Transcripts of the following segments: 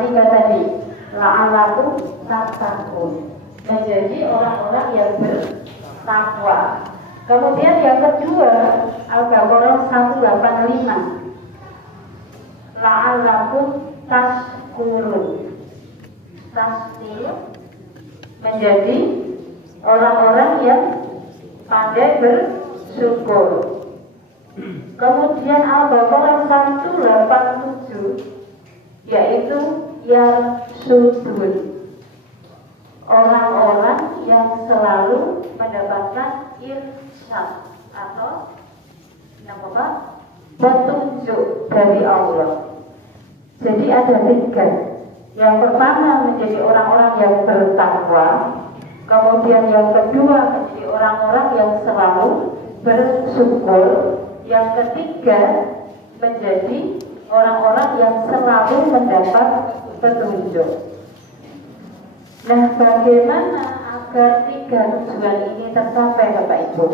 tiga tadi, la'allakum tattaqun, menjadi orang-orang yang bertakwa. Kemudian yang kedua, Al-Baqarah 185, la'allakum tashkurun, tashkurun, menjadi orang-orang yang pandai bersyukur. Kemudian Al-Baqarah 187, yaitu yang sudun, orang-orang yang selalu mendapatkan irsyad atau petunjuk dari Allah. Jadi ada tiga. Yang pertama menjadi orang-orang yang bertakwa, kemudian yang kedua menjadi orang-orang yang selalu bersyukur, yang ketiga menjadi orang-orang yang selalu mendapat petunjuk. Nah, bagaimana agar tiga tujuan ini tercapai, Bapak Ibu?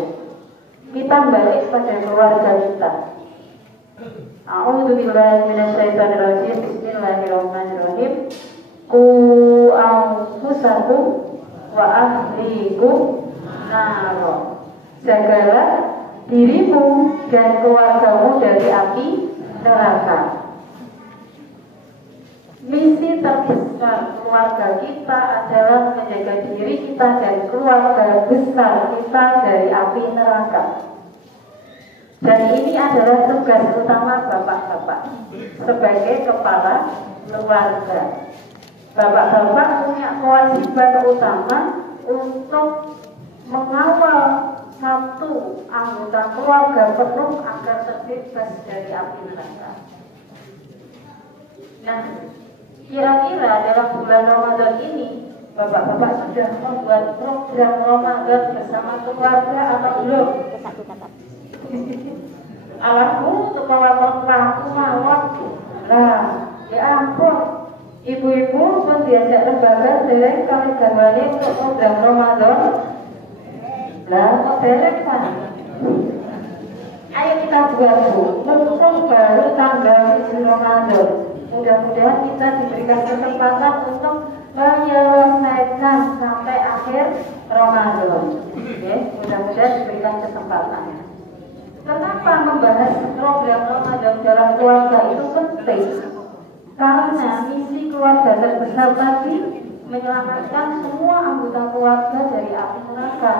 Kita balik pada keluarga kita. A'udzubillahi minasyaitonirrajim. Bismillahirrahmanirrahim. Qu anfusakum wa ahlikum nar. Jagalah dirimu dan keluargamu dari api neraka. Misi terbesar keluarga kita adalah menjaga diri kita dan keluarga besar kita dari api neraka. Dan ini adalah tugas utama bapak-bapak sebagai kepala keluarga. Bapak-bapak punya kewajiban utama untuk mengawal satu anggota keluarga penuh agar terbebas dari api neraka. Nah, kira-kira dalam bulan Ramadan ini bapak-bapak sudah membuat program Ramadan bersama keluarga atau belum? Alatku untuk melakukan mawar. Nah, ya ampun, ibu-ibu pun diajak lembaga dereng kali gambarnya untuk program Ramadan. Lah, kok dereng kan? Ayo kita buat bu, mumpung baru tanggal 7 Ramadan. Mudah-mudahan kita diberikan kesempatan untuk menyelesaikan sampai akhir Ramadan. Oke, mudah-mudahan diberikan kesempatan. Kenapa membahas program Ramadan dalam keluarga itu penting? Karena misi keluarga terbesar tadi menyelamatkan semua anggota keluarga dari api neraka.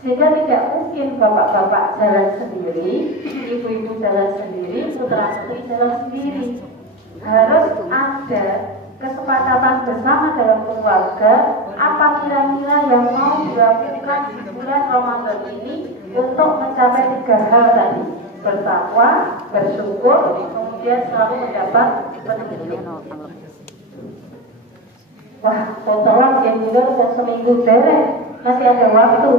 Sehingga tidak mungkin bapak-bapak jalan sendiri, ibu-ibu jalan sendiri, putra-putri jalan sendiri. Harus ada kesepakatan bersama dalam keluarga apa kira-kira yang mau dilakukan di bulan Ramadan ini untuk mencapai tiga hal tadi: bertakwa, bersyukur, kemudian selalu mendapat petunjuk. Wah, kotoran yang dulu seminggu derek, masih ada waktu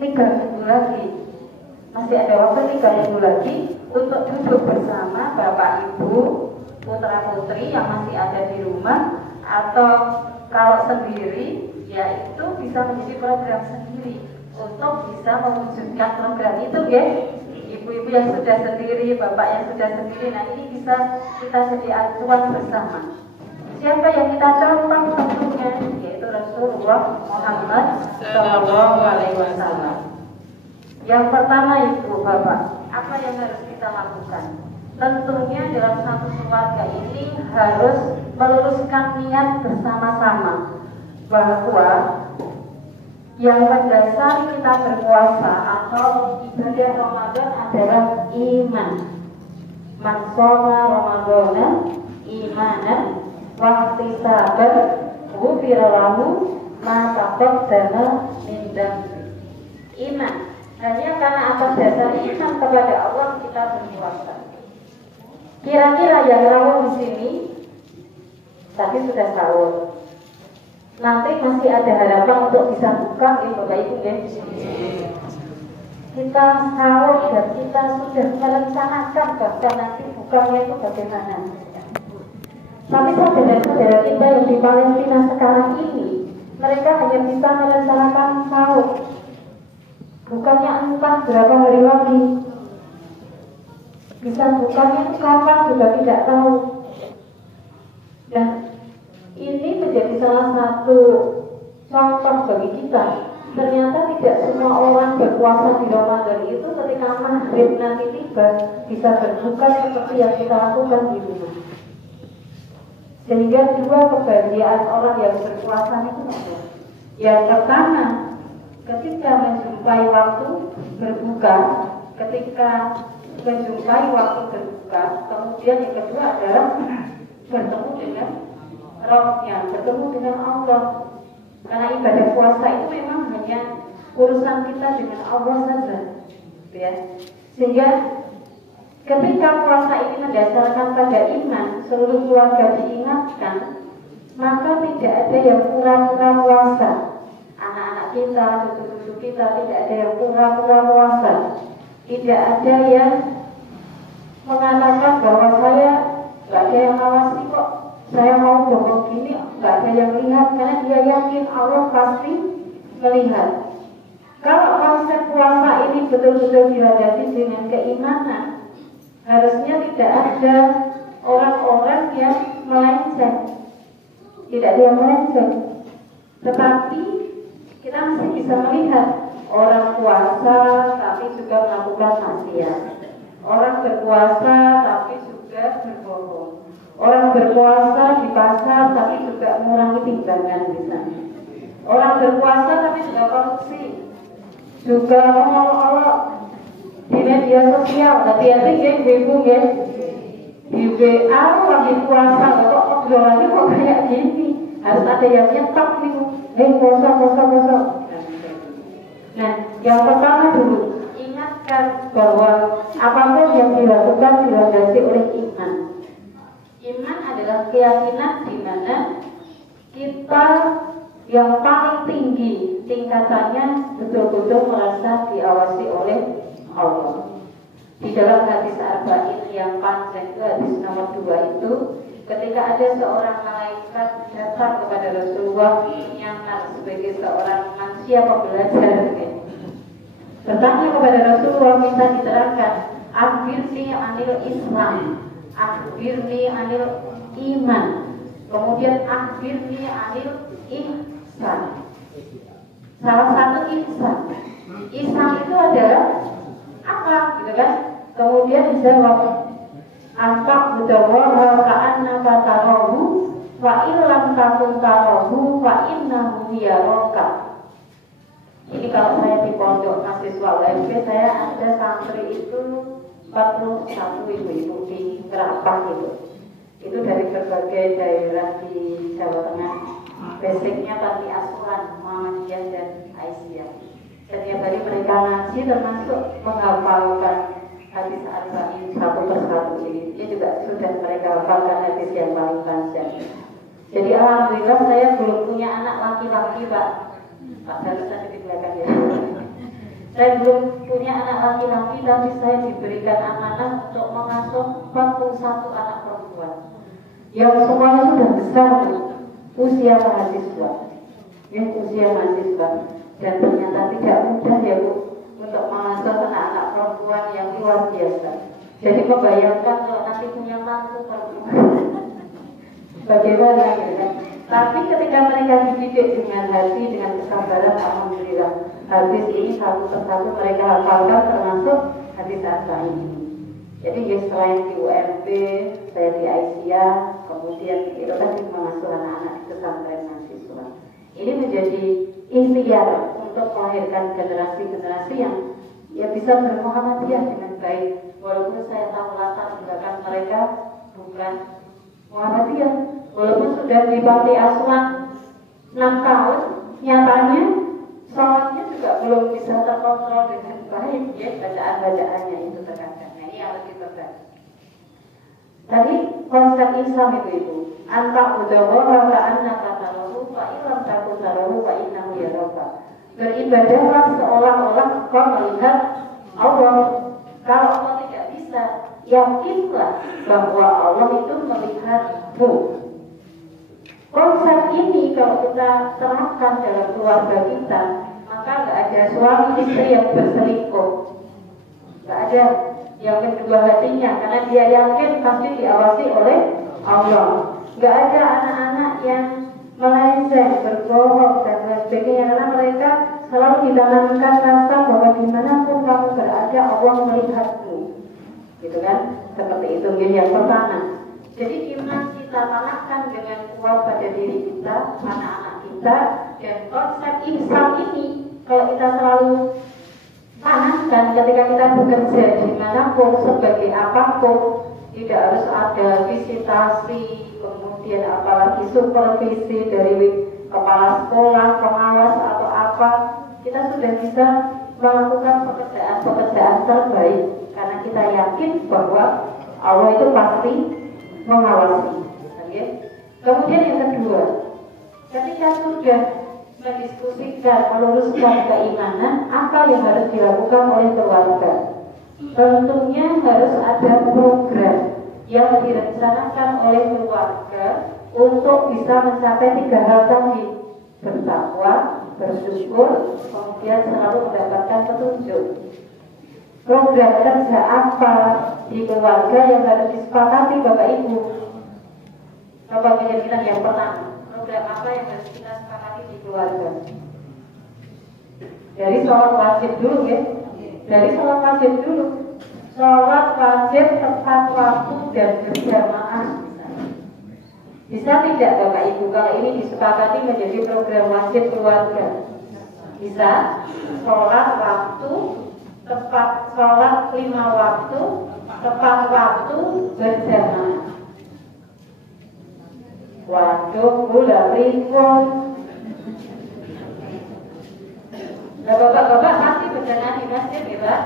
3 minggu lagi. Masih ada waktu 3 minggu lagi untuk duduk bersama Bapak Ibu, putra putri yang masih ada di rumah, atau kalau sendiri yaitu bisa menjadi program sendiri untuk bisa mewujudkan program itu ya. Ibu-ibu yang sudah sendiri, bapak yang sudah sendiri, nah ini bisa kita jadi acuan bersama. Siapa yang kita contoh tentunya yaitu Rasulullah Muhammad SAW. Yang pertama itu bapak, apa yang harus kita lakukan? Tentunya dalam satu keluarga ini harus meluruskan niat bersama-sama bahwa yang mendasari kita berpuasa atau ibadah Ramadan adalah iman. Man shoma Ramadana imanan wa ihtisaban ghufira lahu ma taqaddama min dzambi. Iman. Hanya karena atas dasar iman kepada Allah kita berpuasa. Kira-kira yang rawuh di sini tadi sudah sahur. Nanti masih ada harapan untuk bisa buka, Bapak Ibu ya. Kita sahur dan kita sudah merencanakan bahkan nanti bukanya itu bagaimana. Tapi saudara-saudara kita yang di Palestina sekarang ini, mereka hanya bisa merencanakan sahur. Bukannya entah berapa hari lagi. Bisa bukannya kapan juga tidak tahu. satu contoh bagi kita. Ternyata tidak semua orang berpuasa di Ramadan itu ketika maghrib nanti tiba bisa berbuka seperti yang kita lakukan di rumah. Sehingga dua kebahagiaan orang yang berpuasa itu ada. Yang pertama, ketika menjumpai waktu berbuka, kemudian yang kedua adalah bertemu dengan Rabbnya, bertemu dengan Allah. Karena ibadah puasa itu memang hanya urusan kita dengan Allah saja, ya. Sehingga ketika puasa ini mendasarkan pada iman, seluruh keluarga diingatkan, maka tidak ada yang pura-pura puasa. Anak-anak kita, cucu-cucu kita tidak ada yang pura-pura puasa. Tidak ada yang mengatakan bahwa saya nggak ada yang ngawasi kok, saya mau bohong gini, nggak ada yang lihat, karena dia yakin Allah pasti melihat. Kalau konsep puasa ini betul-betul dilandasi dengan keimanan, harusnya tidak ada orang-orang yang melenceng. Tidak ada yang melenceng. Tetapi kita masih bisa melihat orang puasa tapi juga melakukan maksiat. Orang berpuasa tapi juga berbohong. Orang berpuasa di pasar tapi juga mengurangi timbangan misalnya. Orang berpuasa tapi juga korupsi, juga mengolok-olok di media sosial. Hati-hati ya, ibu ya. Di WA lagi puasa kok obrolannya kok kayak gini. Harus ada yang nyetok nih. Puasa. Nah, yang pertama dulu ingatkan bahwa apapun yang dilakukan dilandasi oleh iman. Iman adalah keyakinan di mana kita yang paling tinggi tingkatannya betul-betul merasa diawasi oleh Allah. Di dalam hadis arba'in yang panjang itu, hadis nomor 2 itu, ketika ada seorang malaikat datang kepada Rasulullah yang sebagai seorang manusia pembelajar, bertanya kepada Rasulullah, minta diterangkan, akhirni anil Islam, akhirni anil iman, kemudian akhirni anil ihsan. Salah satu ihsan itu adalah apa, gitu kan? Kemudian dijawab, antak budawaha ka'annaka tarahu wa illam takun tarahu wa innahu yaraka. Ini kalau saya di pondok mahasiswa UMP, saya ada santri itu 41 ibu-ibu di Kerapang itu. Itu dari berbagai daerah di Jawa Tengah. Basicnya panti asuhan Muhammadiyah dan Aisyah. Setiap hari mereka ngaji termasuk menghafalkan hadis arba'in satu persatu ini. Ini juga sudah mereka hafalkan hadis yang paling panjang. Jadi alhamdulillah saya belum punya anak laki-laki, Pak. Pak Darus ada di belakang ya. Saya belum punya anak laki-laki, tapi saya diberikan amanah untuk mengasuh 41 anak perempuan yang semuanya sudah besar, usia mahasiswa. Dan ternyata tidak mudah ya Bu untuk mengasuh anak-anak perempuan yang luar biasa. Jadi membayangkan kalau nanti punya mantu perempuan bagaimana ya kan? Tapi ketika mereka dididik dengan hati, dengan kesabaran, alhamdulillah hadis ini satu persatu mereka hafalkan, termasuk hadis arba'in ini. Jadi ya selain di UMP, saya di Aisyah, kemudian itu tadi mengasuh anak-anak di pesantren mahasiswa. Ini menjadi ikhtiar untuk melahirkan generasi-generasi yang ya bisa bermuhammadiyah dengan baik. Walaupun saya tahu latar belakang mereka bukan Muhammadiyah, walaupun sudah di panti asuhan 6 tahun, nyatanya sholatnya juga belum bisa terkontrol dengan baik, ya bacaan-bacaannya itu terkadang. Nah, ini harus diperbaiki. Tadi konsep Islam itu anta udawaha ka'annaka tarahu fa illam takun tarahu fa innahu yaraka. Beribadahlah seolah-olah kau melihat Allah. Kalau kau tidak bisa, yakinlah bahwa Allah itu melihatmu. Konsep ini kalau kita terapkan dalam keluarga kita, maka nggak ada suami istri yang berselingkuh, nggak ada yang kedua hatinya, karena dia yakin pasti diawasi oleh Allah. Nggak ada anak-anak yang melenceng melenceng, berbohong dan lain sebagainya, karena mereka selalu ditanamkan rasa bahwa dimanapun kamu berada Allah melihatmu, gitu kan? Seperti itu yang pertama. Jadi iman kita tanamkan dengan kuat pada diri kita, anak-anak kita, dan konsep Islam ini kalau kita selalu tanamkan ketika kita bekerja dimanapun sebagai apapun, tidak harus ada visitasi, kemudian apalagi supervisi dari kepala sekolah, pengawas atau apa, kita sudah bisa melakukan pekerjaan terbaik karena kita yakin bahwa Allah itu pasti mengawasi. Okay? Kemudian yang kedua, ketika sudah mendiskusikan, meluruskan keimanan, apa yang harus dilakukan oleh keluarga? Tentunya harus ada program yang direncanakan oleh keluarga untuk bisa mencapai 3 hal tadi: bertakwa, bersyukur, kemudian selalu mendapatkan petunjuk. Program kerja apa di keluarga yang harus disepakati Bapak Ibu? Coba kita yang pertama, program apa yang harus kita sepakati di keluarga? Dari sholat wajib dulu ya. Dari sholat wajib dulu. Sholat wajib tepat waktu dan berjamaah. Bisa tidak Bapak Ibu kalau ini disepakati menjadi program wajib keluarga? Bisa. Sholat waktu tepat, sholat 5 waktu tepat waktu berjamaah. Waduh, gula ribut. Nah, bapak-bapak pasti berjalan di masjid ya Pak?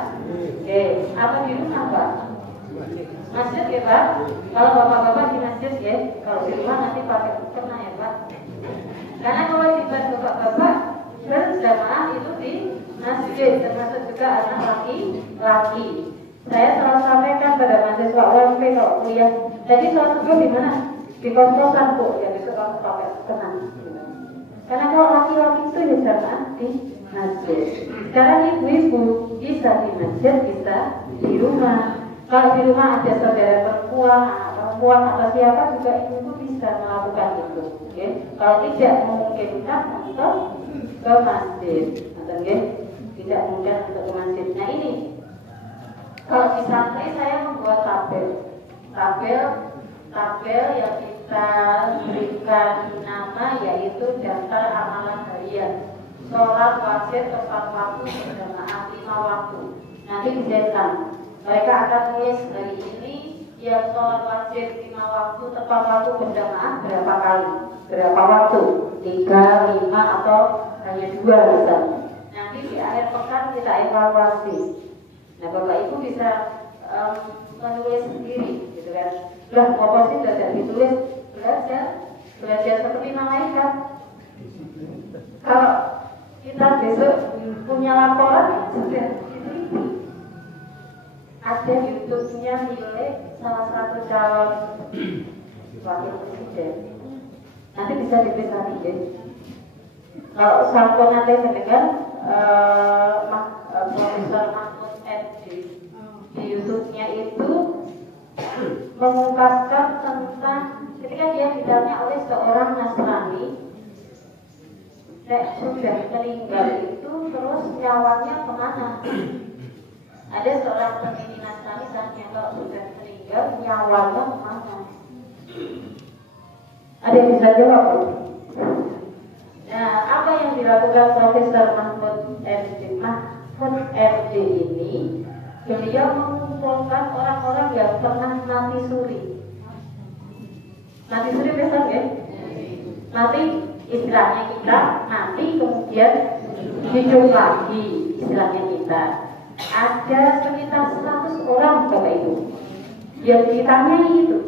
Oke, apa di rumah Pak? Masjid ya Pak? Kalau bapak-bapak di masjid ya, kalau di rumah nanti pakai pernah ya Pak? Karena kewajiban bapak-bapak berjamaah itu di masjid, termasuk juga anak laki-laki. Saya selalu sampaikan pada mahasiswa UMP kalau kuliah, jadi sholat subuh di mana? Di kos-kosan Bu, yang disuruh pakai tenang. Karena kalau laki-laki itu ya jamaah di masjid. Sekarang ibu-ibu bisa di masjid, bisa di rumah. Kalau di rumah ada saudara perempuan atau siapa juga ibu bisa melakukan itu. Okay? Kalau tidak memungkinkan untuk ke masjid, atau tidak mungkin untuk ke masjid. Nah ini, kalau di santri saya membuat tabel yang kita berikan nama yaitu daftar amalan harian. Sholat wajib tepat waktu berjamaah 5 waktu. Nanti dijelaskan. Mereka akan tulis hari ini yang sholat wajib 5 waktu tepat waktu berjamaah berapa kali, berapa waktu, 3, 5 atau hanya 2 misalnya. Nanti di akhir pekan kita evaluasi. Nah Bapak Ibu bisa menulis sendiri, gitu kan? Lah, apa sih tidak ditulis? Belajar seperti malaikat. Kalau kita besok punya laporan sudah diteliti. Ada YouTube-nya milik salah satu calon wakil presiden. Nanti bisa dipelajari ya. Kalau sampun nanti mendengar Profesor Mahmud MD di YouTube-nya itu mengungkapkan tentang ketika dia ditanya oleh seorang Nasrani, sudah meninggal itu terus nyawanya kemana? Ada seorang pendiri Nasrani tanya, kalau sudah meninggal nyawanya kemana? Ada yang bisa jawab? Nah, apa yang dilakukan Profesor Mahmud MD ini? Beliau mengumpulkan orang-orang yang pernah mati suri. Mati suri besok ya? Mati istilahnya kita mati kemudian hidup lagi, istilahnya kita. Ada sekitar 100 orang Bapak Ibu yang ditanyai itu.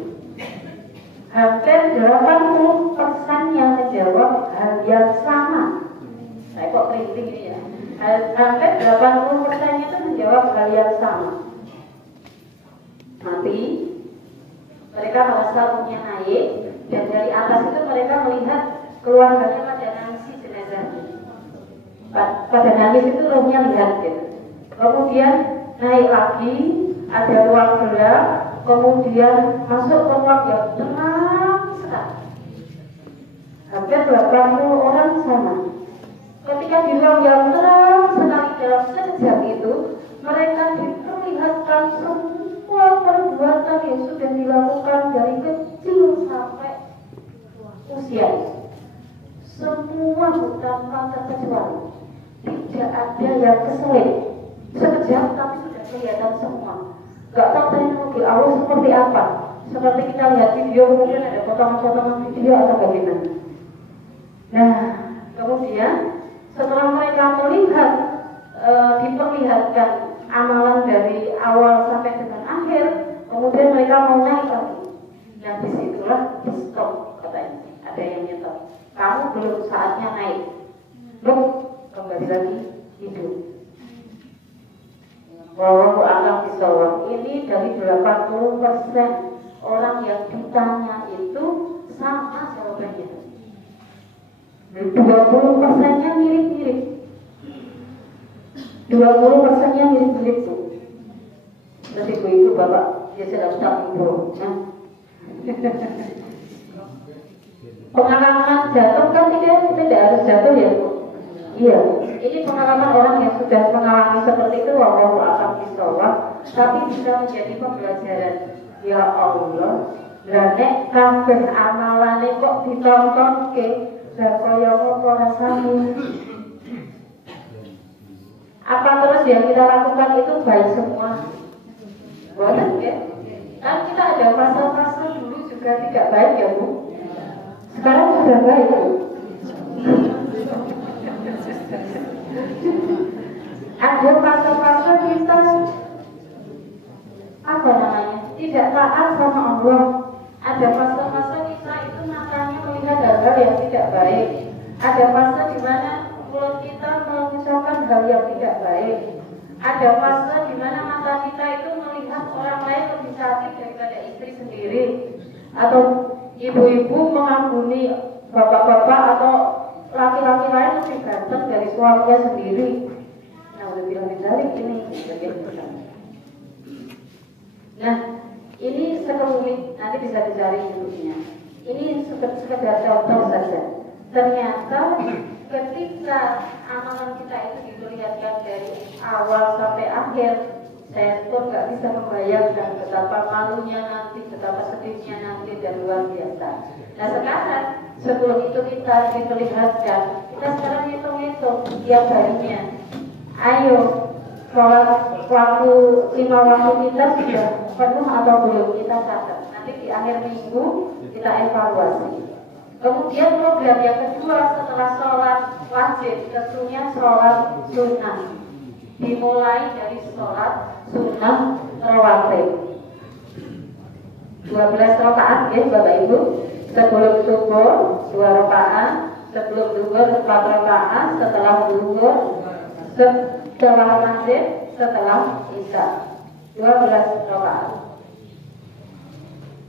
Hampir 80% yang menjawab hal yang sama. Saya kok keriting ini ya. Hampir 80% itu menjawab hal yang sama. Mati, mereka merasa umurnya naik, dan dari atas itu mereka melihat keluarganya pada nangis jenazahnya. Pada nangis itu rohnya lihat gitu. Kemudian naik lagi, ada ruang gelap, kemudian masuk ke ruang yang tenang sekali. hampir 80 orang sama. Ketika di ruang yang terang sekali dalam sekejap itu, mereka diperlihatkan semua perbuatan yang sudah dilakukan dari kecil sampai usia. Semua tanpa terkecuali. Tidak ada yang keselip. Sekejap tapi sudah kelihatan semua. Gak tahu teknologi Allah seperti apa. Seperti kita lihat video kemudian ada potongan-potongan video atau bagaimana. Nah, kemudian setelah mereka melihat diperlihatkan amalan dari awal sampai dengan akhir, kemudian mereka mau naik lagi. Nah, disitulah di stop katanya. Ada yang nyetok. Kamu belum saatnya naik. Belum kembali lagi hidup. Wallahu a'lam bishawab. Ini dari 80% orang yang ditanya itu sama jawabannya. 20%-nya mirip-mirip. 20%-nya mirip-mirip tuh. Terus ibu-ibu bapak ya sudah usah ibu. Pengalaman jatuh kan tidak harus jatuh ya Bu. Iya, ini pengalaman orang yang sudah mengalami seperti itu, wallahu a'lam bishawab, tapi bisa menjadi pembelajaran. Ya Allah, lah nek kabeh amalane kok ditontonke, lah kaya apa rasane? Apa terus yang kita lakukan itu baik semua? Boleh ya? Kan kita ada fase-fase dulu juga tidak baik ya Bu. Sekarang sudah baik Bu. Ada fase-fase kita apa namanya? Tidak taat sama Allah. Ada fase-fase kita itu matanya melihat hal-hal yang tidak baik. Ada fase di mana mulut kita mengucapkan hal yang tidak baik. Ada fase di mana mata kita itu melihat orang lain lebih cantik daripada istri sendiri. Atau ibu-ibu mengagumi bapak-bapak atau laki-laki lain lebih ganteng dari suaminya sendiri. Nah, udah bilang ini. Nah, ini sekelumit, nanti bisa dicari YouTube-nya. Ini sekedar contoh saja. Ternyata ketika amalan kita itu diperlihatkan dari awal sampai akhir, saya pun nggak bisa membayangkan betapa malunya nanti, betapa sedihnya nanti, dan luar biasa. Nah sekarang, sebelum itu kita diperlihatkan, kita sekarang hitung-hitung tiap harinya. Ayo, sholat waktu 5 waktu kita sudah penuh atau belum, kita catat. Nanti di akhir minggu kita evaluasi. Kemudian program yang kedua setelah sholat wajib, tentunya sholat sunnah. Dimulai dari sholat sunnah rawatib 12 rakaat ya Bapak Ibu. Sebelum subuh 2 rakaat, sebelum zuhur 4 rakaat, setelah zuhur, setelah maghrib, setelah isya 12 rakaat.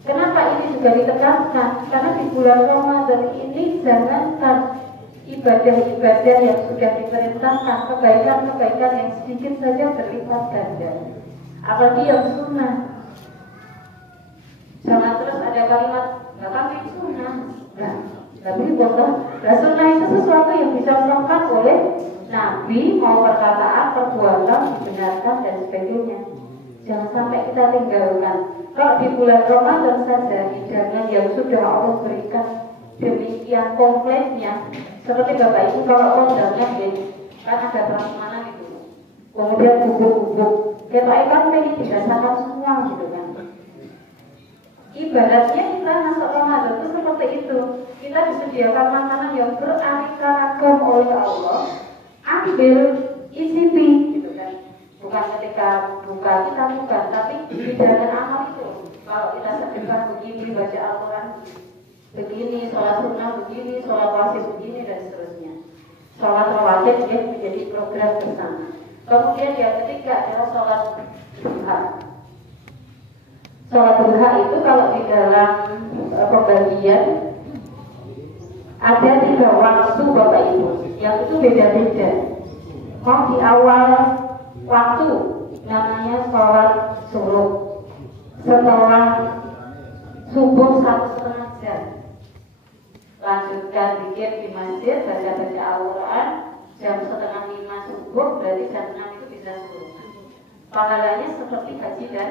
Kenapa ini juga ditekankan? Karena di bulan Ramadan ini jangankan ibadah-ibadah yang sudah diperintahkan, kebaikan-kebaikan yang sedikit saja berlipat ganda. Apalagi yang sunnah. Jangan terus ada kalimat nggak kami sunnah. Nah, tapi sunnah itu sesuatu yang bisa dilakukan oleh Nabi, mau perkataan, perbuatan, dibenarkan dan sebagainya. Jangan sampai kita tinggalkan. Kalau di bulan Ramadan saja hidangan yang sudah Allah berikan demikian kompletnya, seperti Bapak Ibu kalau kondangan kan ada prasmanan itu, kemudian bubuk-bubuk, kita kan pengen dirasakan semua gitu kan. Ibaratnya kita masuk Ramadan itu seperti itu. Kita disediakan makanan yang beraneka ragam oleh Allah. Ambil, icipi gitu kan. Bukan ketika buka kita bukan, tapi hidangan amal itu. Kalau kita sedekah begini, baca Al-Quran begini, sholat sunnah begini, sholat wajib begini dan seterusnya. Sholat rawatib ya menjadi program bersama. Kemudian yang ketiga adalah sholat duha. Sholat duha itu kalau di dalam pembagian ada 3 waktu Bapak Ibu, yang itu beda-beda. Mau di awal waktu namanya sholat subuh, setelah subuh 1,5 jam, lanjutkan 3 zikir di masjid, baca-baca Al-Quran, jam 4:30 subuh, berarti jam 6 itu bisa subuh. Pahalanya seperti haji dan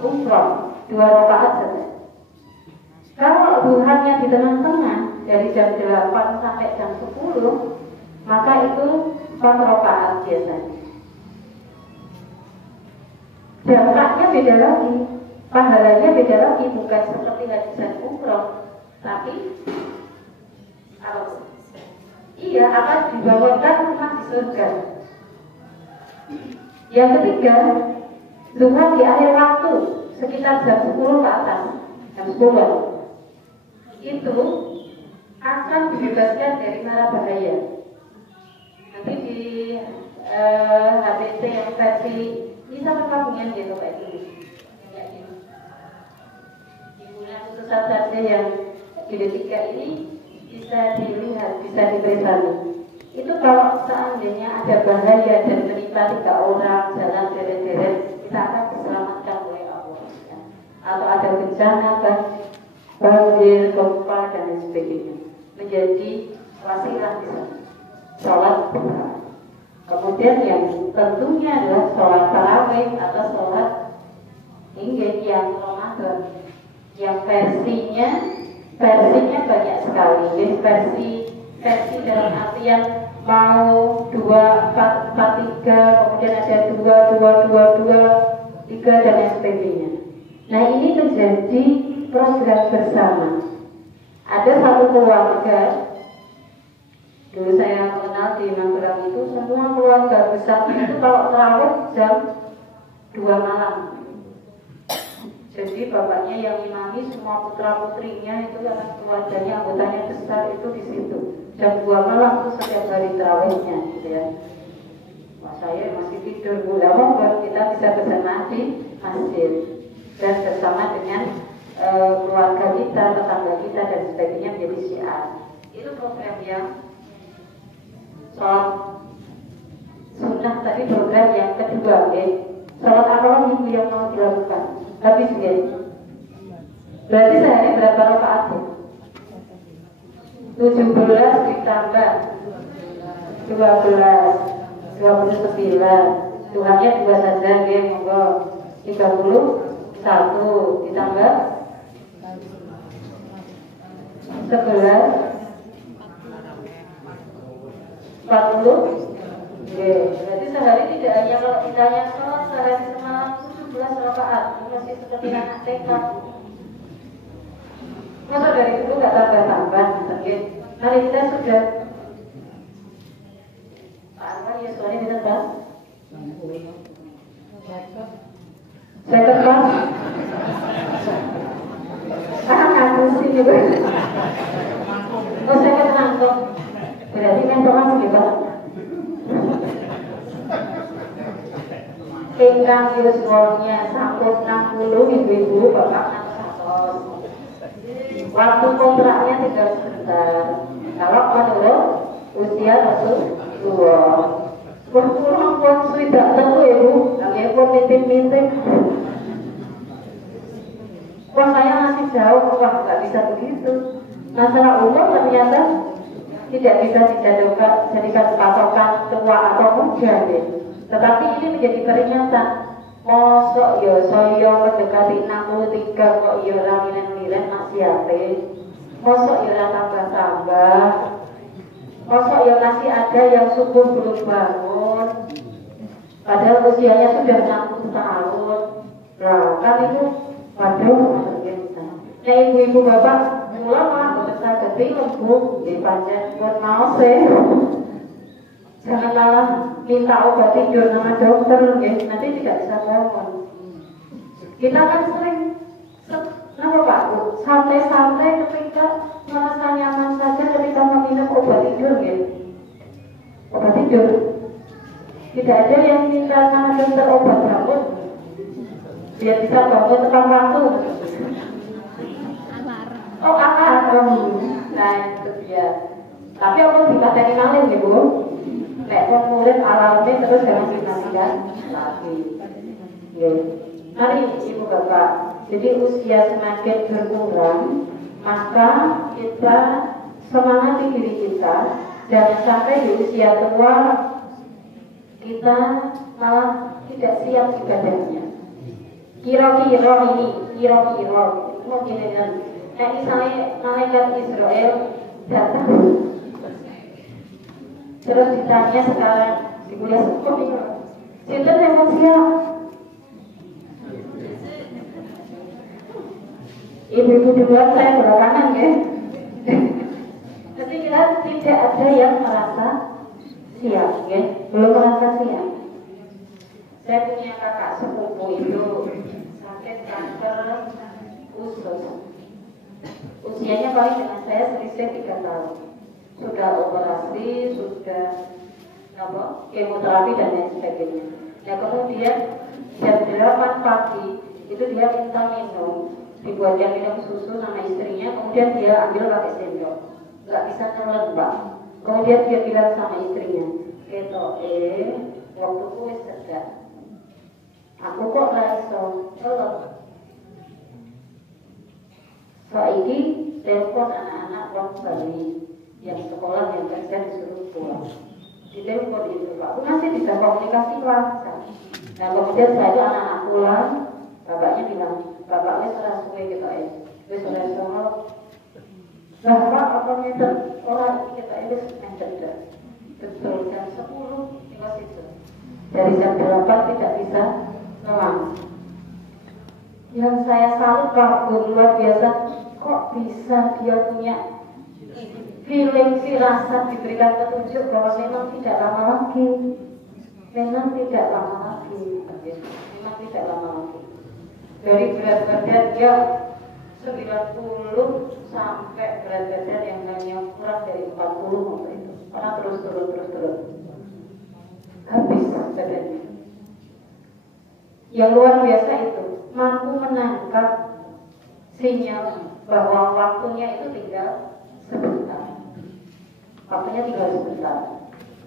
umroh, 2 rakaat saja. Kalau duhanya di tengah-tengah, dari jam 8 sampai jam 10, maka itu 4 rakaat biasanya. Dampaknya beda lagi, pahalanya beda lagi, bukan seperti haji dan umroh, tapi iya akan dibawakan rumah di surga. Yang ketiga, zuhur di akhir waktu sekitar jam 10 ke atas, jam 10 itu akan dibebaskan dari mara bahaya. Nanti di HTC yang versi ini sama kabungan gitu kayak gini. Ibunya putusan saja yang jilid 3 ini bisa dilihat, bisa diperiksa. Itu kalau seandainya ada bahaya dan menimpa 3 orang jalan deret-deret, kita akan diselamatkan oleh Allah. Atau ada bencana banjir, gempa dan lain sebagainya, menjadi wasilah bisa sholat berjamaah. Kemudian yang tentunya adalah sholat tarawih atau sholat inggih yang Ramadan, yang versinya banyak sekali. Versi dalam artian mau 2, 4, 4, 3, kemudian ada 2, 2, 2, 2, 3 dan lain sebagainya. Nah ini menjadi program bersama. Ada satu keluarga, dulu saya mengenal di Magelang itu, semua keluarga besar itu kalau tarawih jam 2 malam. Jadi bapaknya yang imami, semua putra putrinya itu karena keluarganya anggotanya besar itu di situ. Jam 2 malam itu setiap hari tarawihnya, gitu ya. Wah, saya masih tidur, mudah-mudahan kita bisa bersama di masjid dan bersama dengan keluarga kita, tetangga kita dan sebagainya menjadi syiar. Itu program yang sholat sunnah tadi, program yang kedua. Sholat apa minggu yang mau dilakukan? Habis ya. Berarti sehari berapa rakaat? 17 ditambah 12, 29. Tuhannya 2 saja, ya, monggo. 31 ditambah 11, 40. Berarti sehari tidak hanya kalau ditanya sholat sehari semalam 17 rakaat, masih seperti anak TK. Masa dari dulu nggak tambah-tambah, hari kita sudah. Pak Anwar ya soalnya bisa Pak. Saya terbang. Ngaku sih juga. Oh saya kan nangkep. Berarti kan doang sih Pak. Ingkang yuswanya sampun 60 ibu-ibu bapak anak. Waktu kontraknya tinggal sebentar. Kalau menurut usia Rasulullah, kurang pun sudah tentu ibu, kalian pun minting-minting. Wah saya masih jauh, wah nggak bisa begitu. Masalah umur ternyata tidak bisa dijadikan patokan tua atau muda deh. Tetapi ini menjadi peringatan. Mosok ya saya mendekati 63 kok ya ora milen-milen maksiate. Mosok ya ora tambah-tambah. Mosok ya masih ada yang subuh belum bangun. Padahal usianya sudah 60 tahun. Nah, kan itu waduh. Nah, ibu-ibu bapak mula malah bersah gede lembut di panjang pun mau sih. Jangan malah minta obat tidur sama dokter, ya. Nanti tidak bisa bangun. Kita kan sering, kenapa Pak? Santai-santai ketika merasa nyaman saja ketika meminum obat tidur, ya. Obat tidur. Tidak ada yang minta sama dokter obat bangun, biar bisa bangun tepat waktu. Oh, alarm. Nah, itu dia. Tapi aku dikatakan maling, ya Bu. Nek murid alarmnya terus jangan dimatikan lagi. Mari ibu bapak. Jadi usia semakin berkurang, maka kita semangati diri kita, jangan sampai di usia tua kita malah tidak siap ibadahnya. Kira-kira mungkin dengan misalnya malaikat Israel datang terus ditanya sekarang di kuliah sekolah ini sinten yang mau siap? Ibu-ibu duluan, saya belakangan ya. Tapi kita tidak ada yang merasa siap ya, belum merasa siap. Saya punya kakak sepupu itu sakit kanker usus. Usianya paling dengan saya selisih 3 tahun. Sudah operasi, sudah kemoterapi dan lain sebagainya. Nah kemudian jam 8 pagi itu dia minta minum, dibuatkan minum susu sama istrinya, kemudian dia ambil pakai sendok, nggak bisa nelen Pak. Kemudian dia bilang sama istrinya, waktu wis sedak, aku kok raiso nelen. Saiki telepon anak-anak wong Bali yang sekolah yang kerja disuruh pulang. Di telepon itu Pak, aku masih bisa komunikasi lancar. Nah kemudian saya anak-anak pulang, bapaknya bilang, bapak wis ora suwe gitu ya, wis ora sono. Nah Pak, apa meter orang kita wis meter betul jam 10 tinggal situ. Dari jam 8 tidak bisa pulang. Yang saya salut kagum luar biasa, kok bisa dia punya feeling, firasat, diberikan petunjuk bahwa memang tidak lama lagi, memang tidak lama lagi. Dari berat badan dia 90 sampai berat badan yang hanya kurang dari 40 waktu itu. Karena terus turun. Habis badannya. Yang luar biasa itu mampu menangkap sinyal bahwa waktunya itu tinggal sebentar.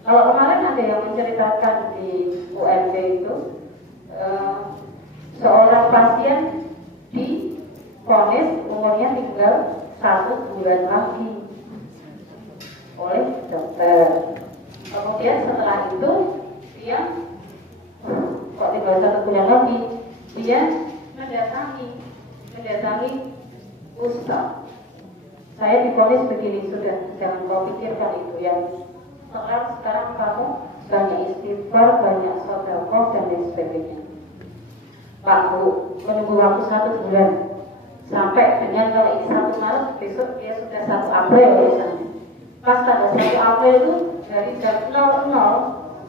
Kalau kemarin ada yang menceritakan di UMD itu seorang pasien divonis umurnya tinggal 1 bulan lagi oleh dokter. Kemudian setelah itu dia kok tinggal 1 bulan lagi, dia mendatangi ustaz. Saya divonis begini, sudah jangan kau pikirkan itu yang sekarang kamu banyak istighfar, banyak sedekah dan lain sebagainya. Pak Bu, menunggu waktu 1 bulan sampai dengan kalau ini 1 Maret, besok dia sudah 1 April misalnya. Pas tanggal 1 April itu dari jam 00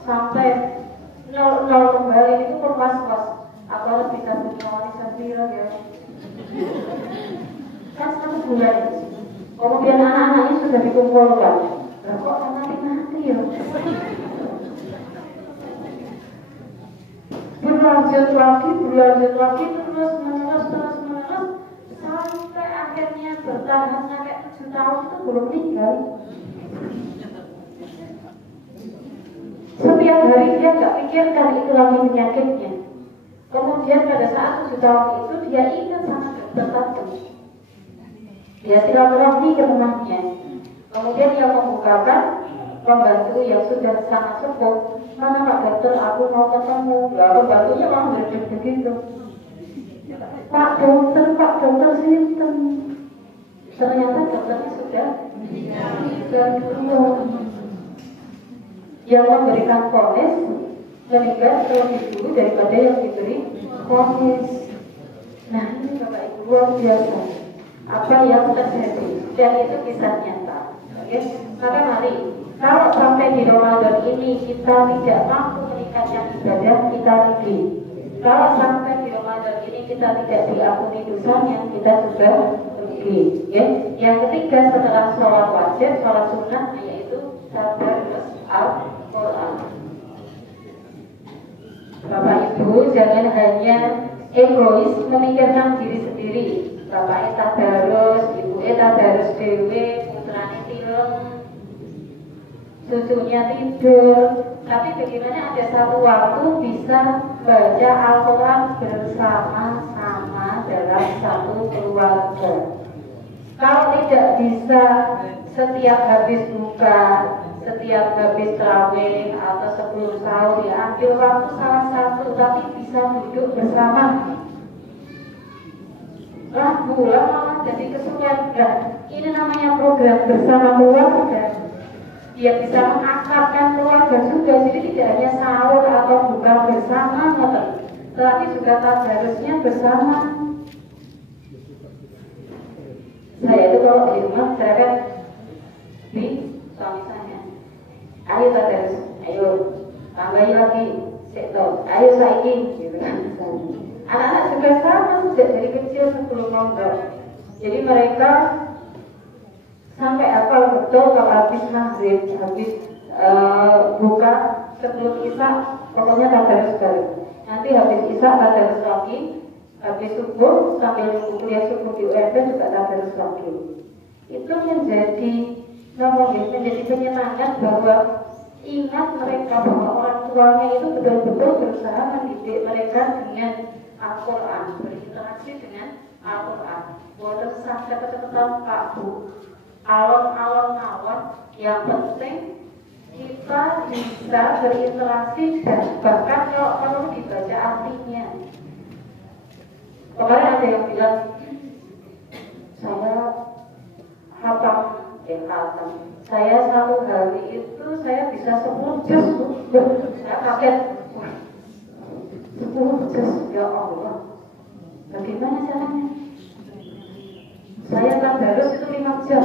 sampai 00 kembali itu pun was-was. Apa harus bisa menyoalisasi ya? Kan 1 bulan. Kemudian anak-anaknya sudah dikumpulkan. Lah kok mati ya? Berlanjut lagi terus menerus sampai akhirnya bertahan sampai 7 tahun itu belum meninggal. Setiap hari dia nggak pikirkan itu lagi penyakitnya. Kemudian pada saat 7 tahun itu dia ingat sama dokter tadi. Dia silaturahmi ke rumahnya. Kemudian dia membukakan pembantu yang sudah sangat sepuh. Mana Pak Dokter, aku mau ketemu. Ya pembantunya mau berdiri begitu. Pak Dokter simptom. Ternyata dokternya sudah meninggal. Yang memberikan vonis meninggal terlebih dulu daripada yang diberi vonis. Nah ini Bapak Ibu luar biasa apa yang terjadi, dan itu kisah nyata. Maka mari, kalau sampai di Ramadan ini kita tidak mampu meningkatkan ibadah, kita rugi. Kalau sampai di Ramadan ini kita tidak diampuni dosanya, kita sudah rugi. Yang ketiga setelah sholat wajib, sholat sunnah, yaitu tadarus Al-Quran. Bapak Ibu jangan hanya egois memikirkan diri sendiri. Bapaknya tadarus, ibunya tadarus dewe, putranya film, cucunya tidur. Tapi bagaimana ada satu waktu bisa baca Al-Quran bersama-sama dalam satu keluarga. Kalau tidak bisa setiap habis buka, setiap habis tarawih atau sebelum sahur ya ambil waktu salah satu, tapi bisa duduk bersama. Ragu malah jadi kesulitan. Ini namanya program bersama keluarga. Dia bisa mengakrabkan keluarga juga, jadi tidak hanya sahur atau buka bersama, tetapi juga tadarusnya bersama. Saya itu kalau di rumah saya di suami saya, ayo tadarus, ayo tambahin lagi, sektor, ayo saiki, gitu kan. Anak-anak juga sama sejak dari kecil sebelum mondok. Jadi mereka sampai hafal betul kalau habis maghrib, habis buka sebelum isya, pokoknya tadarus baru. Nanti habis isya tadarus lagi, habis subuh sambil nunggu kuliah subuh di UMP juga tadarus lagi. Itu menjadi penyenangan bahwa ingat mereka bahwa orang tuanya itu betul-betul berusaha mendidik mereka dengan Al-Quran, berinteraksi dengan Al-Quran. Boten sah cepet-cepetan Pak Bu, alon-alon mawon. Yang penting kita bisa berinteraksi dan bahkan kalau perlu dibaca artinya. Kemarin ada yang bilang saya hatam. Saya satu hari itu saya bisa 10 juz. Saya kaget. 10 juz, ya Allah. Bagaimana caranya? Saya tadarus itu 5 jam.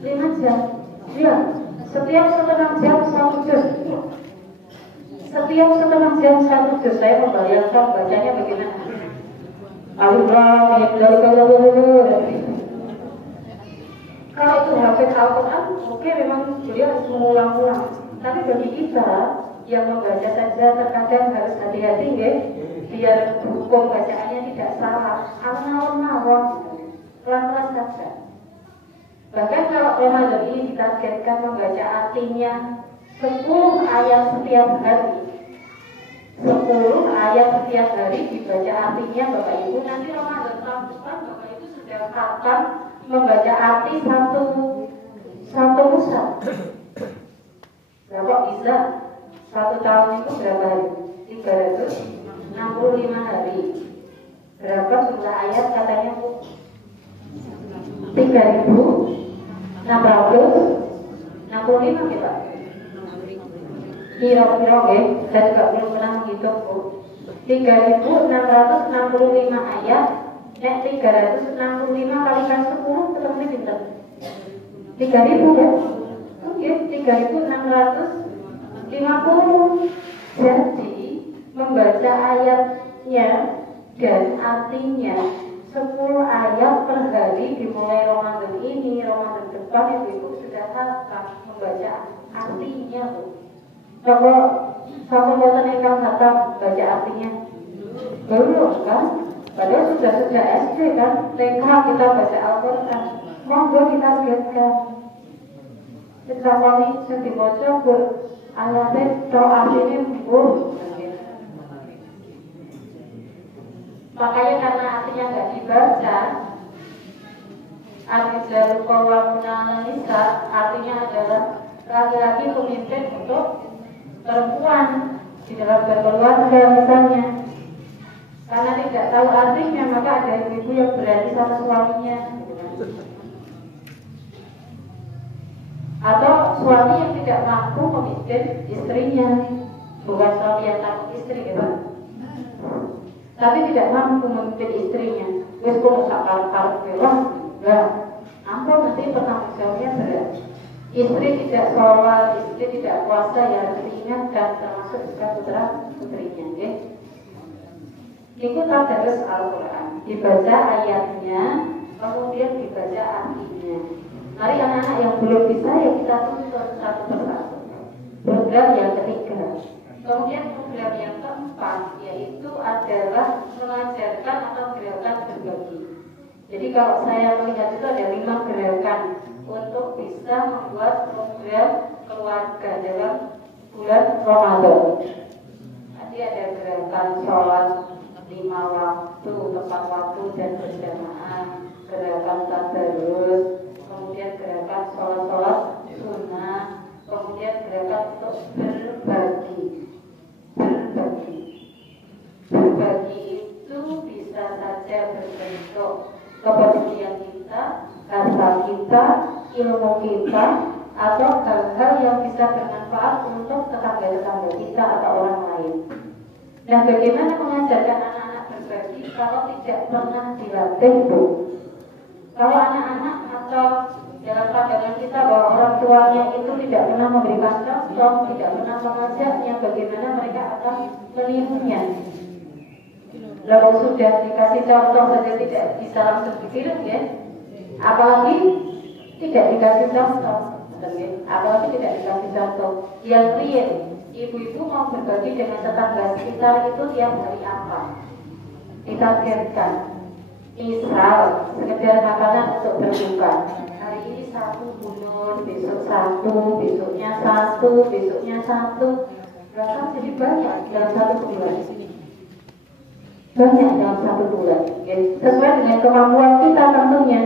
5 jam. Iya, setiap setengah jam 1 juz. Setiap setengah jam 1 juz. Saya membayangkan bacanya bagaimana. Kalau itu hafid Al-Quran, oke, memang beliau harus mengulang-ulang. Tapi bagi kita yang membaca saja terkadang harus hati-hati, ya, biar hukum bacaannya tidak salah. Alon-alon mawon, pelan-pelan saja. Bahkan kalau Ramadan ini ditargetkan membaca artinya 10 ayat setiap hari. 10 ayat setiap hari dibaca artinya, Bapak Ibu. Nanti Ramadan tahun depan Bapak Ibu sudah akan membaca arti satu mushaf. Berapa bisa? 1 tahun itu berapa hari? 365 hari. Berapa jumlah ayat katanya Bu? 3.665 kita. Kira-kira ya, saya juga belum pernah menghitung Bu. 3.665 ayat. 365 kalikan 10 ketemu pinter. 3.000 ya? Oke, 3.650. Jadi membaca ayatnya dan artinya 10 ayat per hari dimulai Ramadan ini, Ramadan depan Ibu sudah hafal membaca artinya Bu. Kalau satu bosan ingkang hafal baca artinya belum kan? Padahal sudah sejak SD kan, TK kita baca Al-Quran. Monggo kita giatkan. Kita kali sedih bocor ayatnya doa ini Bu. Makanya karena artinya nggak dibaca, Ar-Rijalu Qawwamuna 'alan Nisa artinya adalah laki-laki pemimpin untuk perempuan di dalam berkeluarga misalnya. Karena tidak tahu artinya, maka ada ibu-ibu yang berani sama suaminya. Atau suami yang tidak mampu memimpin istrinya. Bukan suami yang takut istri, ya Pak, tapi tidak mampu memimpin istrinya. Wes kok sakar-sakar belok, enggak. Ampun, nanti pertanggung jawabnya berat. Istri tidak sholat, istri tidak puasa, ya harus diingatkan, termasuk juga putra-putrinya, ya. Ikut tadarus Al-Quran, dibaca ayatnya, kemudian dibaca artinya. Mari anak-anak yang belum bisa, ya kita tuntut satu persatu. Program yang ketiga. Kemudian program yang keempat, yaitu adalah mengajarkan atau gerakan berbagi. Jadi kalau saya melihat itu ada 5 gerakan untuk bisa membuat program keluarga dalam bulan Ramadan. Tadi ada gerakan sholat 5 waktu, tepat waktu dan berjamaah, gerakan kita, ilmu kita, atau hal-hal yang bisa bermanfaat untuk tetangga-tetangga kita atau orang lain. Nah, bagaimana mengajarkan anak-anak berbagi kalau tidak pernah dilatih, Bu? Kalau anak-anak atau dalam pandangan kita bahwa orang tuanya itu tidak pernah memberikan contoh, tidak pernah mengajarnya, bagaimana mereka akan menirunya? Lalu sudah dikasih contoh saja tidak bisa langsung ditiru, ya. Apalagi tidak dikasih contoh, apalagi tidak dikasih contoh. Yang real, ibu-ibu mau berbagi dengan tetangga sekitar itu tiap hari apa? Ditargetkan. Misal, sekedar makanan untuk berbuka. Hari ini 1 bunur, besok 1, besoknya 1, besoknya 1. Berapa jadi banyak dalam 1 bulan? Banyak dalam 1 bulan, ya. Sesuai dengan kemampuan kita tentunya.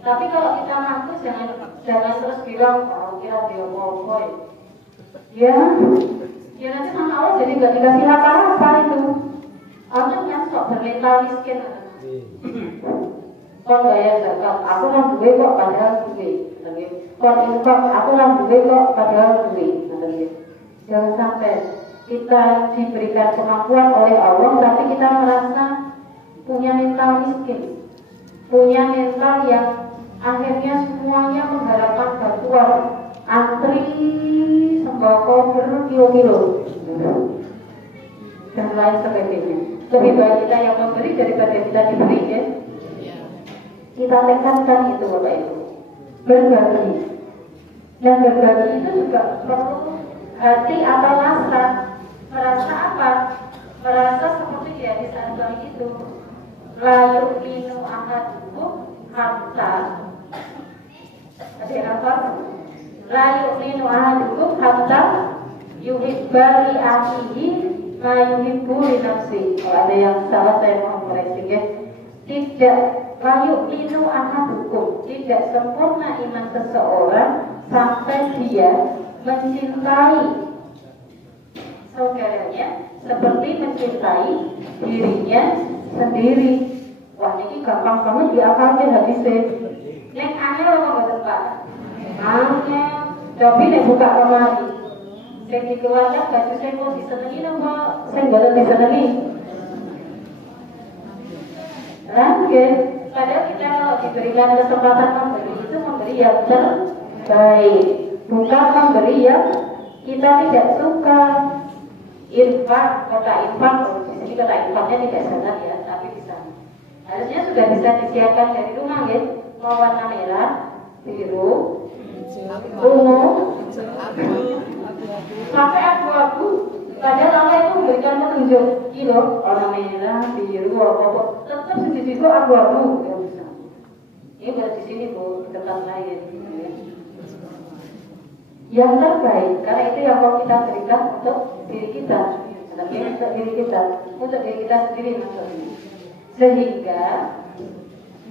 Tapi kalau kita mampu, jangan terus bilang, oh kira dia bohong. Ya nanti sama Allah jadi nggak dikasih apa-apa itu. Allah yang sok bermental miskin. Kau bayar zakat, aku mau duit kok padahal duit. Kau infak, aku mau duit kok padahal duit. Jangan sampai kita diberikan kemampuan oleh Allah, tapi kita merasa punya mental miskin, punya mental yang akhirnya semuanya mengharapkan bantuan, antri sembako berkilo-kilo dan lain sebagainya. Lebih baik kita yang memberi daripada kita diberi, ya. Kita tekankan itu, Bapak Ibu, berbagi. Dan berbagi itu juga perlu hati atau rasa. Merasa apa? Merasa seperti di hadis Al-Bukhari itu, la yu'minu ahadukum hatta. Ada yang apa? La yu'minu ahadukum hatta yuhibba li akhihi ma yuhibbu li nafsihi. Kalau ada yang salah saya mau koreksi, ya. Tidak, la yu'minu ahadukum, tidak sempurna iman seseorang sampai dia mencintai saudaranya seperti mencintai dirinya sendiri. Wah, ini gampang banget diakalkan hadisnya. Yang aneh orang nggak tempat. Aneh, tapi nih buka lemari. Saya dikeluarkan baju saya mau disenangi, apa saya nggak disenangi. Oke, padahal kita kalau diberikan kesempatan memberi itu memberi yang terbaik, bukan memberi yang kita tidak suka. Infak, kota infak, di sini kota infaknya tidak sangat, ya, tapi bisa. Harusnya sudah bisa disiapkan dari rumah, ya. Mau warna merah, biru, ungu, sampai abu-abu. Padahal Allah itu memberikan petunjuk, kilo warna merah, biru, apa-apa. Tetap di situ abu-abu, ya bisa. Ini buat di sini, Bu, di tempat lain. Yang terbaik, karena itu yang mau kita berikan untuk diri kita, untuk diri kita sendiri maksudnya. Sehingga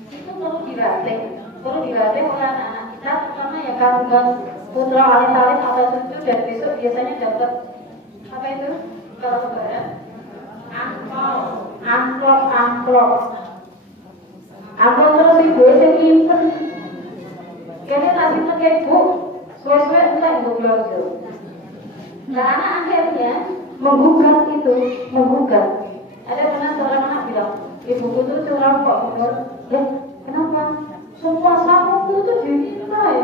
itu perlu dilatih oleh anak-anak kita, terutama yang kandungan putra alim-alim atau cucu, dan besok biasanya dapat apa itu kalau lebaran? Amplop terus ibu yang nyimpen. Kayaknya kasih pakai ibu. Sesuai enggak ibu belanja. Nah, anak akhirnya menggugat. Ada pernah seorang anak bilang, ibuku tuh curang kok, bener. Ya, kenapa? Semua sapuku tuh dinilai.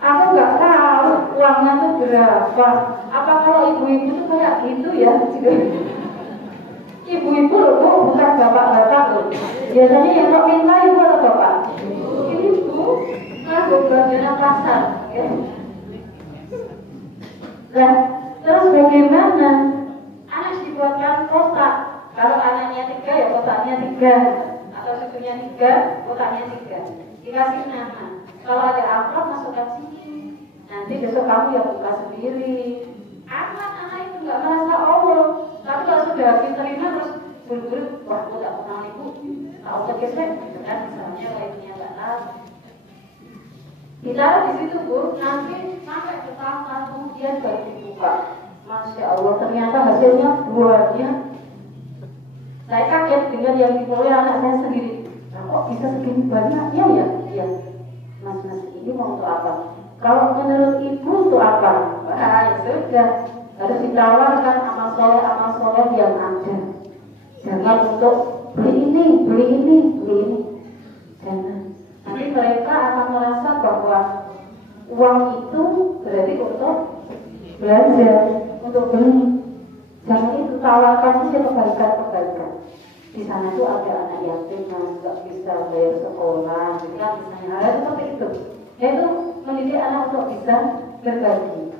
Aku nggak tahu uangnya tuh berapa. Apa kalau ibu-ibu tuh kayak gitu, ya? Ibu-ibu loh, Bu, bukan bapak-bapak loh. Biasanya yang kok minta ibu atau bapak? Ibu, aku belajar pasar, ya. Nah, terus bagaimana? Anak dibuatkan kotak. Kalau anaknya 3, ya kotaknya 3. Atau susunya 3, kotaknya 3. Dikasih nama. Kalau ada amplop, masukkan sini. Nanti besok kamu yang buka sendiri. Anak itu nggak merasa Allah. Tapi kalau sudah diterima terus buru-buru, wah, aku nggak kenal ibu. Tahu tergesek, gitu kan? Misalnya lainnya nggak tahu. Ditaruh di situ, Bu, nanti sampai bertahun-tahun kemudian baru dibuka. Masya Allah, ternyata hasilnya buahnya. Saya kaget dengan yang diperoleh anak saya sendiri. Nah, kok bisa bisa segini banyaknya ya? Iya. Mas ini mau untuk apa? Kalau menurut ibu untuk apa? Ya sudah, harus ditawarkan amal soleh yang ada. Jangan untuk beli ini. Jangan. Nanti mereka akan merasa bahwa uang itu berarti untuk belanja, untuk beli. Jangan itu, tawarkan saja kebaikan. Di sana tuh ada anak yatim yang nggak bisa bayar sekolah, jadi kan misalnya hal seperti itu. Yaitu mendidik anak untuk bisa berbagi.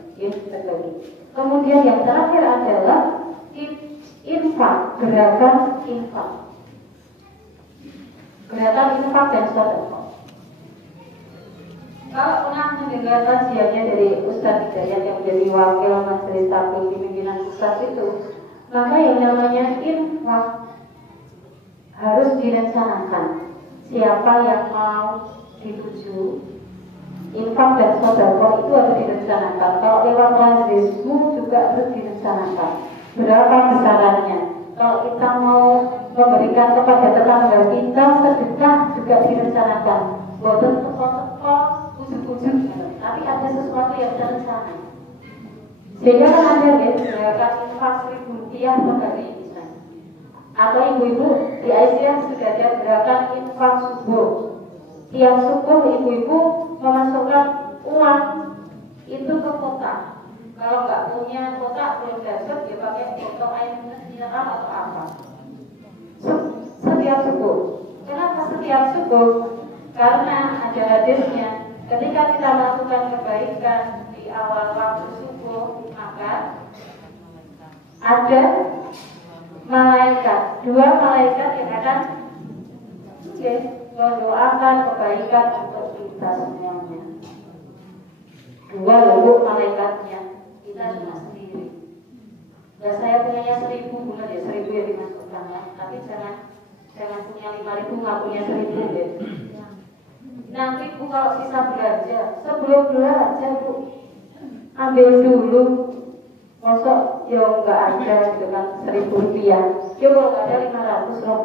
Kemudian yang terakhir adalah infak, gerakan infak dan sedekah. Kalau pernah mendengar kajiannya dari Ustaz Hidayat yang menjadi wakil majelis taklim di pimpinan Ustaz itu, maka yang namanya infak harus direncanakan. Siapa yang mau dituju, infak dan sedekah itu harus direncanakan. Kalau lewat lazismu juga harus direncanakan. Berapa besarannya? Kalau kita mau memberikan kepada tetangga kita sedekah juga direncanakan. Boten teko-teko, ujuk-ujuk, tapi ada sesuatu yang terencana. Sehingga kan ada gerakan infak Rp1.000 per hari misalnya. Atau ibu-ibu di Aisyah sudah ada gerakan infak subuh. Tiap subuh ibu-ibu memasukkan uang itu ke kotak. Kalau nggak punya kotak belum dapat, dia pakai botol air mineral atau apa. Setiap subuh. Kenapa setiap subuh? Karena ada hadisnya. Ketika kita melakukan kebaikan di awal waktu subuh, maka ada dua malaikat yang akan mendoakan kebaikan untuk kita semuanya. Dua loh malaikatnya, kita cuma sendiri. Ya saya punyanya 1.000, bukan ya 1.000 yang dimasukkan ya. Tapi jangan punya 5.000 nggak punya 1.000 ya. Nanti bu kalau sisa belanja, sebelum belanja bu ambil dulu. Masuk ya nggak ada gitu kan Rp1.000. Ya kalau nggak ada 500 loh.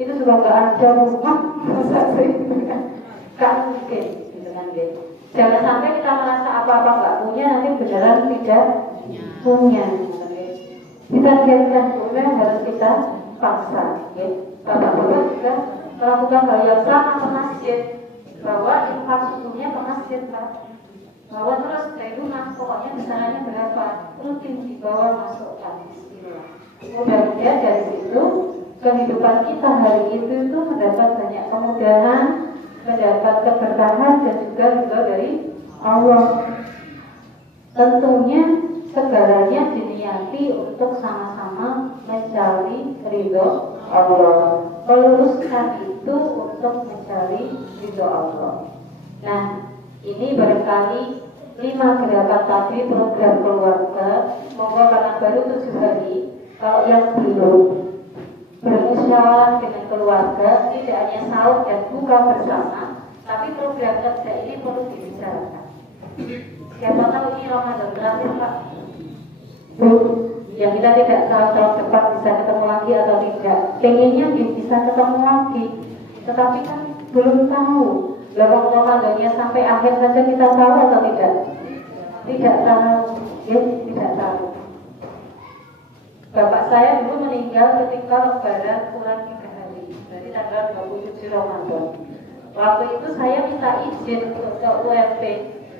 Itu juga nggak ada rumah masa 1.000 kan? Nggak mungkin gitu kan gitu. Jangan sampai kita merasa apa-apa nggak punya, nanti beneran tidak punya. Kita lihatkan punya harus kita paksa. Bapak-bapak juga melakukan hal yang sama ke masjid, bahwa infak subuhnya ke masjid Pak. Bahwa terus dari rumah pokoknya besarannya berapa, rutin dibawa masukkan. Mudah-mudahan dari situ kehidupan kita hari itu mendapat banyak kemudahan, mendapat keberkahan dan juga dari Allah. Tentunya segalanya diniati untuk sama-sama mencari ridho Allah, meluruskan itu untuk mencari ridho Allah. Nah, ini barangkali 5 gerakan tadi program keluarga. Monggo karena baru 7 hari, kalau yang belum bermusyawarah dengan keluarga, tidak hanya sahur dan buka bersama, tapi program kerja ini perlu dibicarakan. Siapa tahu ini Ramadan terakhir Pak, yang kita tidak tahu tahun depan bisa ketemu lagi atau tidak. Pengennya bisa ketemu lagi, tetapi kan belum tahu. Lewat Ramadannya sampai akhir saja kita tahu atau tidak? Tidak tahu, ya, tidak tahu. Bapak saya dulu meninggal ketika Lebaran kurang 3 hari, berarti tanggal 27 Ramadan. Waktu itu saya minta izin ke UMP,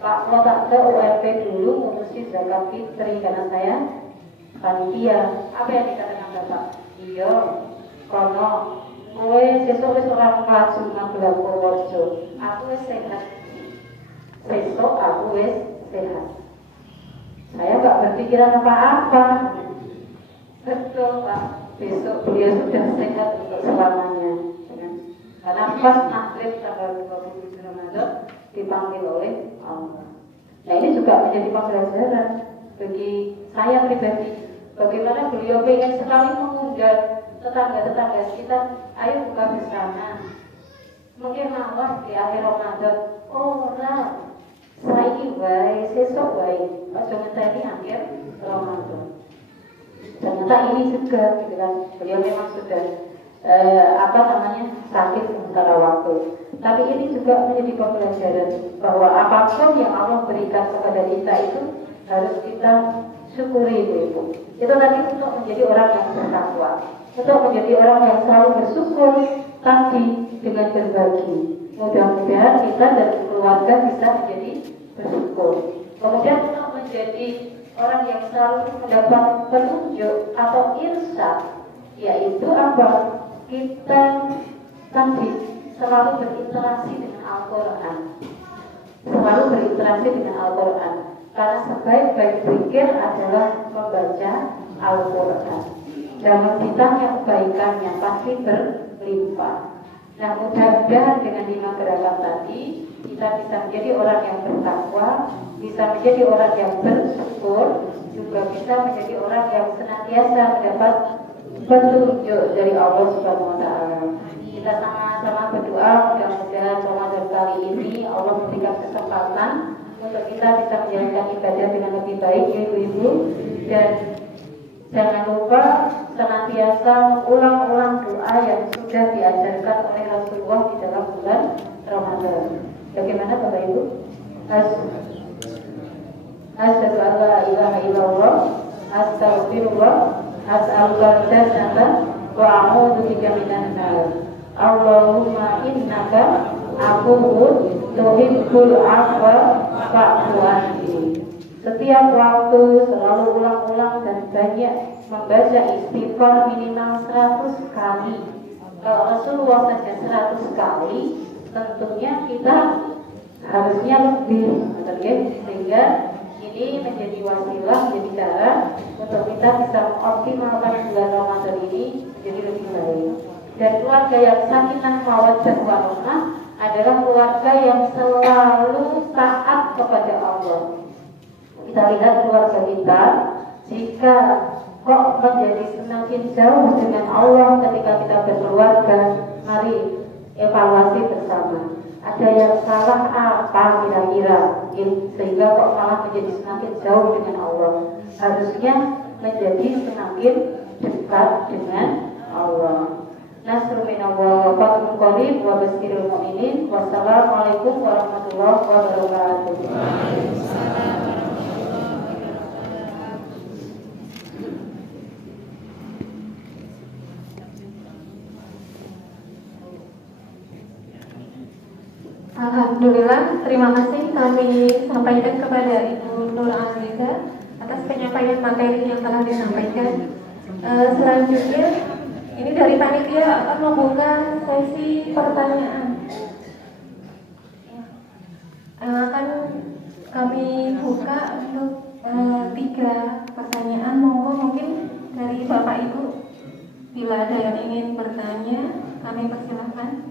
Pak, mau tak ke UMP dulu ngurusi zakat fitri karena saya panitia. Apa yang dikatakan Bapak? Iya, kono kowe sesuk wis ora mlaku nang Purworejo. Aku wis sehat. Besok aku wis sehat. Saya nggak berpikiran apa-apa. Betul Pak, besok beliau sudah sehat untuk selamanya. Karena pas maghrib tanggal 27 Ramadan dipanggil oleh Allah. Nah ini juga menjadi pembelajaran bagi saya pribadi. Bagaimana beliau pengen sekali mengundang tetangga-tetangga kita, ayo buka bersama. Mungkin nawar di akhir Ramadan, saiki wae, sesuk wae. Ojo ngenteni akhir Ramadan. Ternyata ini juga gitu kan. Beliau memang sudah sakit sementara waktu. Tapi ini juga menjadi pembelajaran bahwa apapun yang Allah berikan kepada kita itu harus kita syukuri Ibu. Itu tadi untuk menjadi orang yang bertakwa, untuk menjadi orang yang selalu bersyukur, tapi dengan berbagi. Mudah-mudahan kita dan keluarga bisa menjadi bersyukur. Kemudian untuk menjadi orang yang selalu mendapat petunjuk atau irsyad, yaitu apa? Kita tadi selalu berinteraksi dengan Al-Quran, selalu berinteraksi dengan Al-Quran. Karena sebaik-baik zikir adalah membaca Al-Quran. Dan ditanya kebaikannya pasti berlimpah. Nah, mudah-mudahan dengan 5 gerakan tadi kita bisa menjadi orang yang bertakwa, bisa menjadi orang yang bersyukur, juga bisa menjadi orang yang senantiasa mendapat petunjuk dari Allah Subhanahu wa Ta'ala. Kita sama-sama berdoa mudah-mudahan Ramadan kali ini Allah memberikan kesempatan untuk kita bisa menjalankan ibadah dengan lebih baik ya ibu-ibu, dan jangan lupa senantiasa mengulang-ulang doa yang sudah diajarkan oleh Rasulullah di dalam bulan Ramadan. Bagaimana Bapak Ibu? Asyhadu an la ilaha illallah, astaghfirullah, as'alul jannata wa a'udzu bika minan nar. Allahumma innaka afuwwun tuhibbul afwa fa'fu anni. Setiap waktu selalu ulang-ulang dan banyak membaca istighfar minimal 100 kali. Kalau Rasulullah saja 100 kali, tentunya kita harusnya lebih, sehingga ini menjadi wasilah, menjadi cara untuk kita bisa mengoptimalkan bulan Ramadan ini jadi lebih baik. Dan keluarga yang sakinah mawaddah warahmah adalah keluarga yang selalu taat kepada Allah. Kita lihat keluarga kita, jika kok menjadi semakin jauh dengan Allah ketika kita berkeluarga, mari evaluasi bersama. Ada yang salah apa kira-kira sehingga kok malah menjadi semakin jauh dengan Allah? Harusnya menjadi semakin dekat dengan Allah. Nasrul minallah wa fathul qarib wa basyiril mu'minin. Wassalamualaikum warahmatullahi wabarakatuh. Alhamdulillah, terima kasih kami sampaikan kepada Ibu Nur Aziza atas penyampaian materi yang telah disampaikan. Selanjutnya, ini dari panitia akan membuka sesi pertanyaan. Akan kami buka untuk 3 pertanyaan. Monggo mungkin dari Bapak Ibu, bila ada yang ingin bertanya, kami persilahkan.